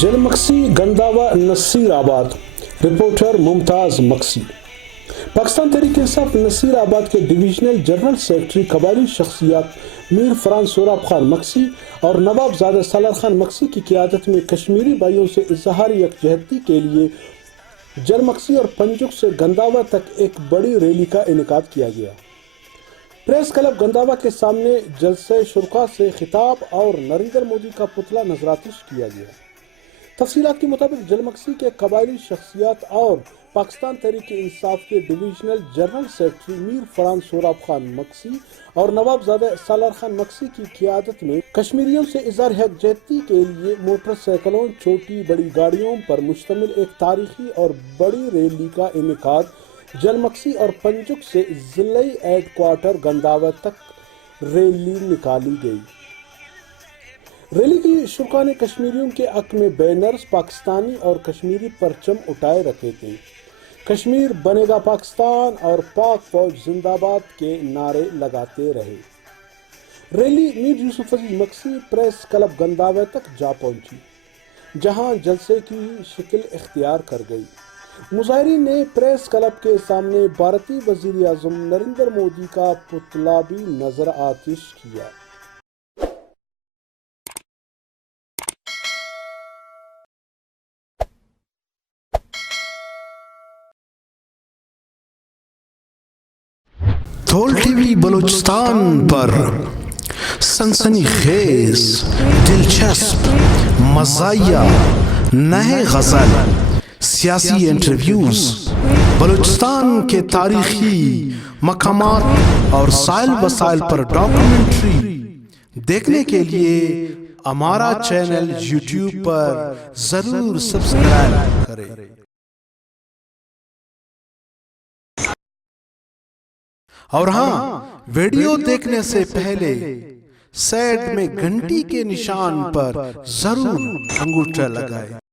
جل مکسی گنداوا نصیر آباد، رپورٹر ممتاز مکسی۔ پاکستان تحریک انصاف نصیر آباد کے ڈویژنل جنرل سیکرٹری قبائلی شخصیات میر فرحان سوراب خان مکسی اور نواب زادہ سالار خان مکسی کی قیادت میں کشمیری بھائیوں سے اظہار یکجہتی کے لیے جل مکسی اور پنجک سے گنداوا تک ایک بڑی ریلی کا انعقاد کیا گیا۔ پریس کلب گنداوا کے سامنے جلسہ شرکا سے خطاب اور نریندر مودی کا پتلا نظراتش کیا گیا۔ تفصیلات کے مطابق جل مکسی کے قبائلی شخصیات اور پاکستان تحریک انصاف کے ڈویژنل جنرل سیکرٹری میر فرحان سوراب خان مکسی اور نواب زادہ سالار خان مکسی کی قیادت میں کشمیریوں سے اظہار یکجہتی کے لیے موٹر سائیکلوں، چھوٹی بڑی گاڑیوں پر مشتمل ایک تاریخی اور بڑی ریلی کا انعقاد جل مکسی اور پنجک سے ضلعی ہیڈ کوارٹر گنداوا تک ریلی نکالی گئی۔ ریلی کی شرکا نے کشمیریوں کے حق میں بینرز، پاکستانی اور کشمیری پرچم اٹھائے رکھے تھے۔ کشمیر بنے گا پاکستان اور پاک فوج زندہ باد کے نعرے لگاتے رہے۔ ریلی میر یوسف عزیز مکسی پریس کلب گنداوا تک جا پہنچی، جہاں جلسے کی شکل اختیار کر گئی۔ مظاہرین نے پریس کلب کے سامنے بھارتی وزیر اعظم نریندر مودی کا پتلا بھی نظر آتش کیا۔ تھول ٹی وی بلوچستان پر سنسنی خیز، دلچسپ، مزاحیہ، نئے غزل، سیاسی انٹرویوز، بلوچستان کے تاریخی مقامات اور سائل وسائل پر ڈاکومنٹری دیکھنے کے لیے ہمارا چینل یوٹیوب پر ضرور سبسکرائب کریں۔ اور ہاں، ویڈیو دیکھنے سے پہلے سائڈ میں گھنٹی کے نشان پر ضرور انگوٹھا لگائیں۔